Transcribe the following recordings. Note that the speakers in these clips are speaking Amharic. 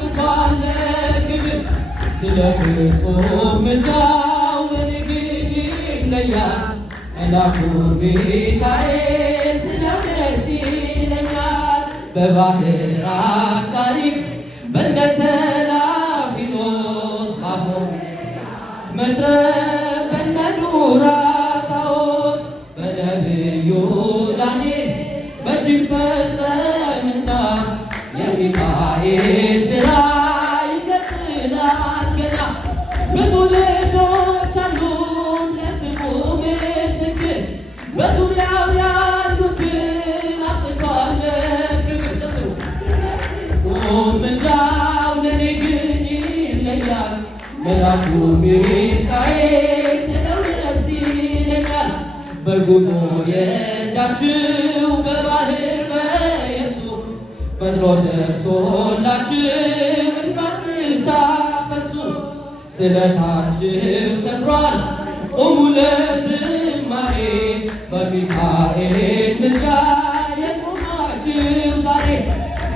አብቷል ክብር ስለ ፍጹም ምልጃው ለኔ ግን ይለያል መላኩ ሚካኤል ስለ ደስ ይለኛል በባህራት ታሪክ በእንደ ተላፊኖስ ባፎን መትረብ በእነ ዱራታዎስ በነቢዩ ዳንኤል መች ይፈጸምና የሚካኤል ሥራ ይቀጥላል ገና ብዙ ልጆች አሉት ለስሙ ምስክር በዙሪያው ያሉትን አብቅቷል ክብር ዘምሩ ምልጃው ለኔ ግን ይለያል መላኩ ሚካኤል ስለው ደስ ይለኛል በጉዞ የሄዳችሁ በባህር በየብሱ ፈጥኖ ደርሶላችሁ እንባችሁን ስታፈሱ ስለታችሁ ሰምሯል ቁሙ ለዝማሬ በሚካኤል ምልጃ የቆማችሁ ዛሬ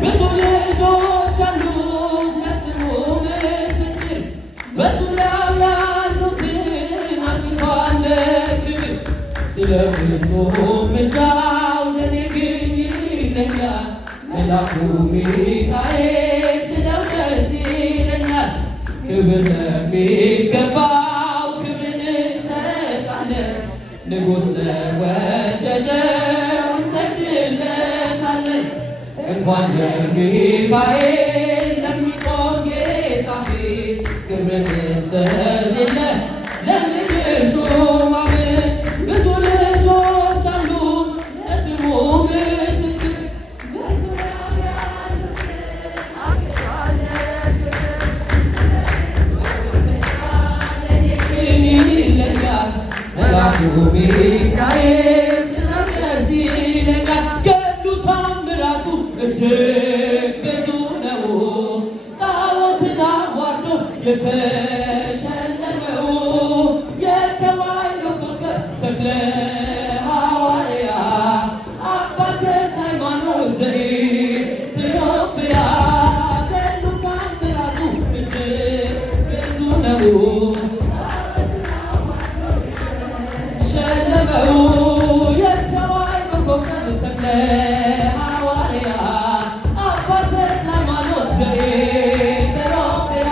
ብዙ ልጆች አሉት ለስሙ ምስክር በዙሪያው ያሉትን አብቅቷል ክብር ስለ ፍጹም ምልጃው ለኔ ግን ይለኛል መላኩ ሚካኤል ስለው ደስ ይለኛል ክብር ለሚገባው ክብርን እንሰጣለን ንጉሥ ለወደደው እንሰግድለታለን እንኳን ለሚካኤል ለሚቆም ጌታ ፊት ክብርን እንሰጥ የለ ለምድር ሹማምንት ብዙ ልጆች አሉ ለስሙ ምስክር በዙሪያው ያሉትን አብቅቷል ግን ይለያል መላኩ ሚካኤል ስለው ደስ ይለኛል ገድሉ ታምራቱ እጅግ ብዙ ነው ጣዖትን አዋርዶ የተሸለመው የተዋሕዶ ኮከብ ተክለ ሐዋርያ አባ ተክለ ሃይማኖት ዘኢትዮጵያ ገድሉ ታምራቱ እጅግ ብዙ ነው ጣዖትን አዋርዶ የተሸለመው የተዋሕዶ ኮከብ ተክለ ሐዋርያ አባ ተክለ ሃይማኖት ዘኢትዮጵያ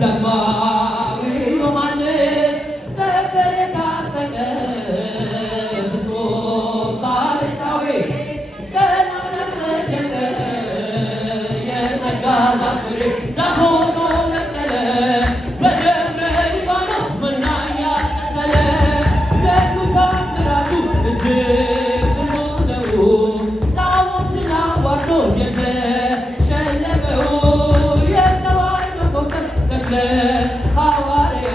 ዳግማዊ ዮሐንስ በፍሬ ታጠቀ ፍጹም ባሕታዊ ገና ደረቀ የጸጋ ዛፍ ፍሬ ዛፍ ሆኖ ነቀለ በደብረ ሊባኖስ መናኛ አስከተለ ገድሉ ታምራቱ እጅግ ብዙ ነው ጣዖትን አዋርዶ የተሸለመው የተዋሕዶ ኮከብ ተክለ ሐዋርያ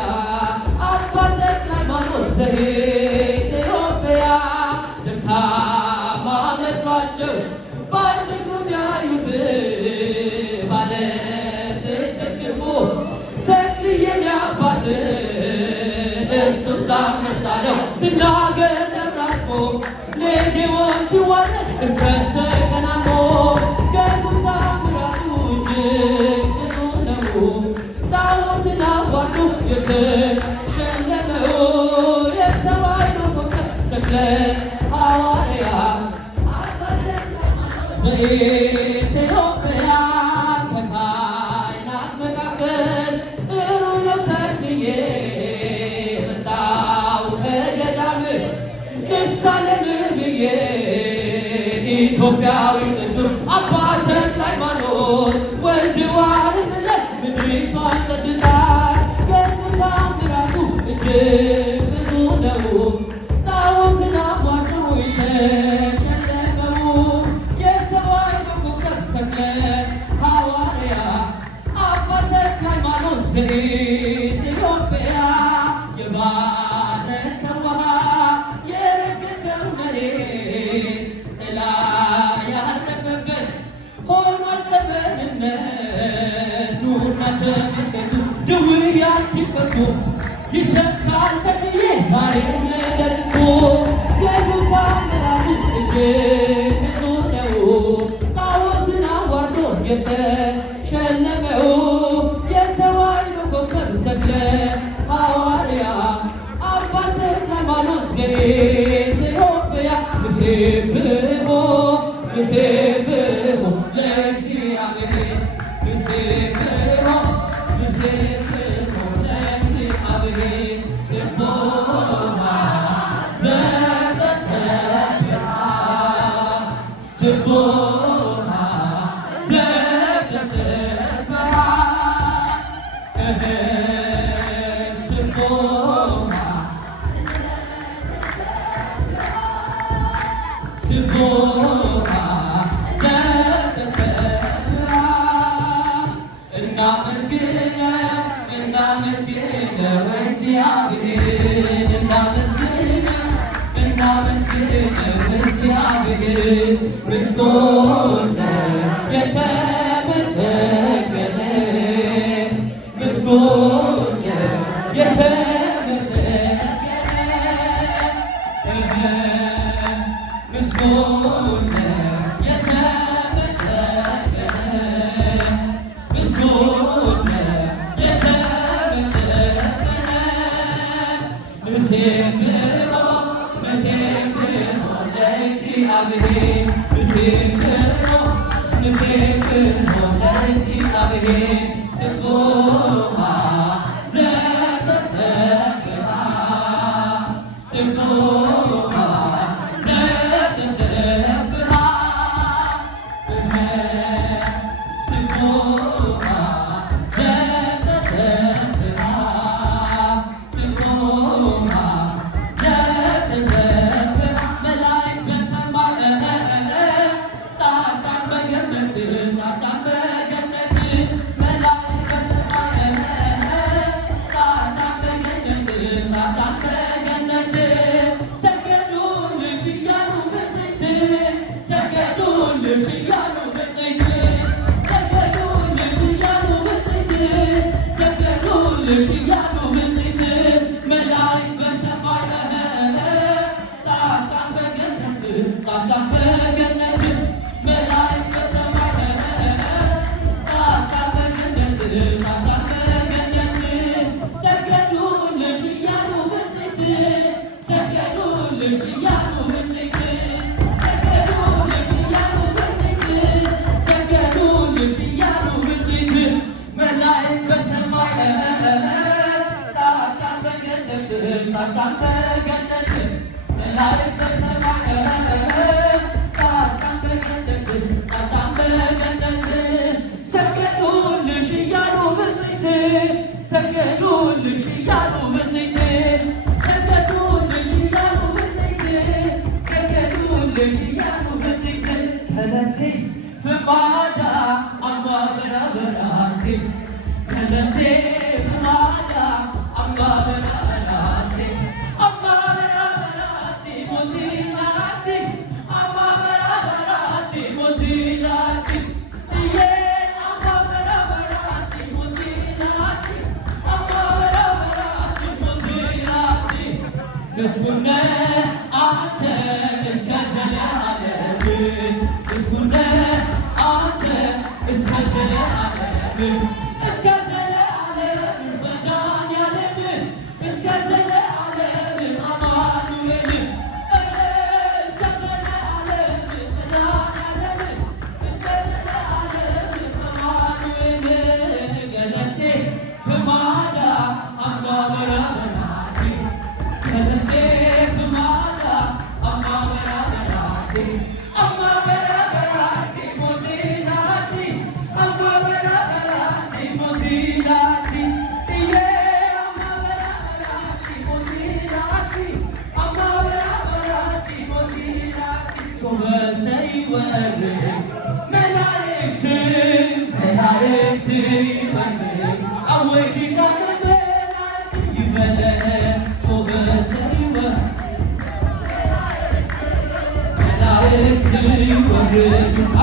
አባ ተክለ ሃይማኖት ዘኢትዮጵያ ደካማ መስሏቸው በአንድ እግሩ ሲያዩት ባለ ስድስት ክንፉ ተክልዬን አባት እሱስ አንበሳ ነው ትናገር ደብራስፎ ሌጌዎን ሲዋረድ እፍረት ተከናንቦ ገድሉ ታምራቱ እጅግ ብዙ ነው ጣዖትን አዋርዶ የተሸለመው የተዋሕዶ ኮከብ ተክለ ሐዋርያ አባ ተክለ ሃይማኖት ዘኢትዮጵያ ከካህናት መካከል ሩቅ ነው ተክልዬ መጣው ከገዳም ልሳለም ብዬ ኢትዮጵያዊ ቅዱስ አባ ተክለ ሃይማኖት ወልደዋል ብለህ ምድሪቷን ቀድሳል ገድሉ ታምራቱ እጅግ ብዙ ነው ጣዖትን አዋርዶ የተሸለመው የተዋሕዶ ኮከብ ተክለ ሐዋርያ አባ ተክለ ሃይማኖት ዘኢትዮጵያ የባረከው ውሃ የረገጠው መሬት ጥላ ያረፈበት ሆኗል ተበልነት ኑና ተመልከቱ ድውያን ሲፈቱ ይሰብካል ተክልዬ ዛሬም ለልቶ ገድሉ ታምራቱ እጅግ ብዙ ነው ጣዖትን አዋርዶ የተሸለመ ምስጉን የተመሰገነ ምስጉን የተመሰገነ ምስጉን የተመሰገነ ምስጉን የተመሰገነ ንሴብሖ ንሴብሖ ለእግዚአብሔር ንሴብሖ ለእግዚአብሔር ስቡሕ ዘተሰብሐ ስቡሕ ዘተሰብሐ ስቡሕ ዘተሰብሐ ስቡሕ ዘተሰብሐ መላእክት በሰማይ ጻድቃን በገነት ጻድቃን በገነት መላእክት በሰማይ ጻድቃን በገነት ጻድቃን በገነት ሰገዱልሽ እያሉ በዘይት ሰገዱልሽ እያሉ በዘይት ሰገዱልሽ እያሉ በዘይት ሰገዱልሽ እያሉ በዘይት መላእክት በሰማይ ጻድቃን በገነት ጻድቃን በገነት መላእክት በሰማይ ጻድቃን በገነት ጻድቃን በገነት ሰገዱልሽ እያሉ በዘይት ሰገዱልሽ እያሉ በዘይት ሰገዱልሽ እያሉ በዘይት ሰገዱልሽ እያሉ በዘይት መላእክት በሰማይ ጻድቃን በገነት ጻድቃን በገነት መላእክት በሰማይ ጻድቃን በገነት ጻድቃን በገነት ሰገዱልሽ እያሉ በዘይት ሰገዱልሽ እያሉ በዘይት ሰገዱልሽ እያሉ በዘይት ሰገዱልሽ እያሉ በዘይት ከለቴ ፍማዳ አምባ በራበራቴ ከለቴ ፍማዳ አምባ በራበራቴ አምባ በራበራቴ ሞቲናቴ አምባ በራበራቴ ሞቲናቴ እዬ አምባ በራበራቴ ሞቲናቴ አምባ በራበራቴ ሞቲናቴ ምስጉን ነህ አንተ እስከ ዘላለም ምስጉን ነህ አንተ እስከ ዘላለም እስከ ዘላለም መድኃኒዓለም እስከ ዘላለም አማኑኤል እስከ ዘላለም መድኃኒዓለም እስከ ዘላለም አማኑኤል ገለቴ ፍማዳ አምባ በራበራቴ ገለቴ ፍማዳ አምባ በራበራቴ አምባ በራበራቴ ሞቲናቲ አምባ በራበራቴ ሞቲናቲ እዬ አምባ በራበራቴ ሞቲናቲ አምባ በራበራቴ ሞቲናቲ ጾመ ሰይወርድ መላእክት መላእክት ይበል አወይ ሊቃነ መላእክት ይበል ጾመ ሰይወርድ መላእክት ይወርድ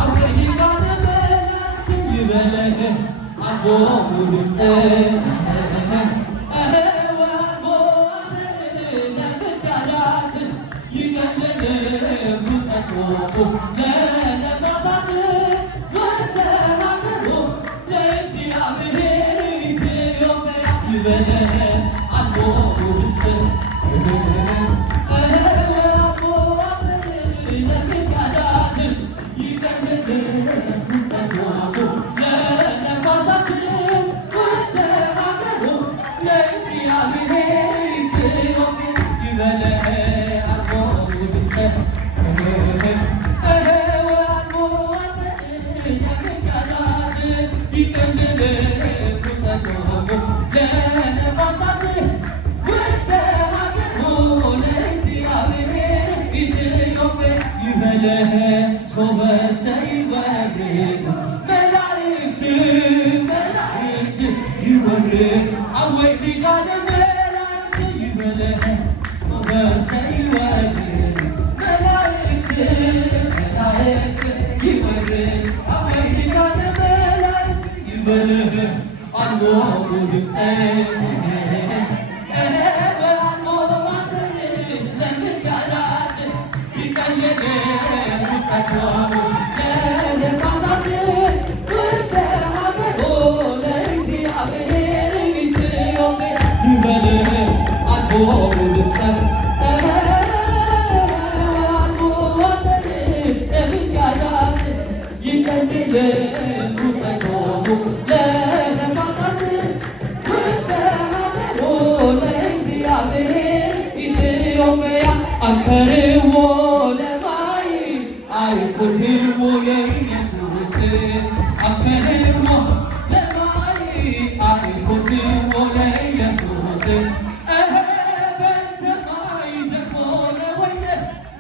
አወይ ሊቃነ መላእክት ይበል አቦሙ ድምፀ ወአልቦ ለምድራራት ይገድል ጉጸቶሙ ለነፋሳት ወስተናግሩ ለእግዚአብሔር ኢትዮጵያ ይበል አቦሙ ድምፀ ወአልቦ ለምድራራት ይገድል ጉጸቶሙ ለነፋሳት ይቀልል ኩተቶሙ ለነፋሳት ወደ ሀገሩ ለእግዚአብሔር ኢትዮጵያ ይበለህ ሶበሰ ይወርድ መላእክት ይወርድ አወይ ሊቃነ መላእክት ይበለህ ሶበሰ ይወርድ መላእክት ይወርድ አወይ ሊቃነ መላእክት ይበለህ አልቦ ድምፀ አንከርዎ ለማይ አይኩትዎ ለኢየሱስ አንከርዎ ለማይ አይኩትዎ ለኢየሱስ በሰማይ ዘኮነ ወይነ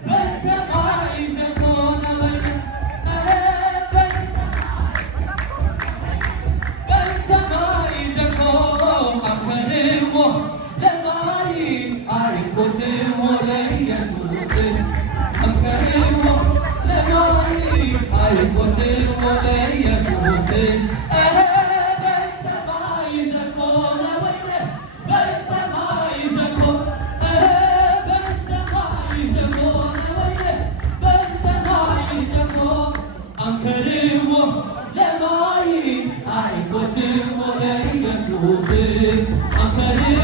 በሰማይ ዘኮነ ወይነ በሰማይ ዘኮነ አንከርዎ ለማይ አይኩትዎ ለኢየሱስ አንከርዎ ለማይ አይኩትዎ ለኢየሱስ በሰማይ ዘኮነ ወይነ በሰማይ ዘኮነ በሰማይ ዘኮነ ወይነ በሰማይ ዘኮነ አንከርዎ ለማይ አይኩትዎ ለኢየሱስ አንከርዎ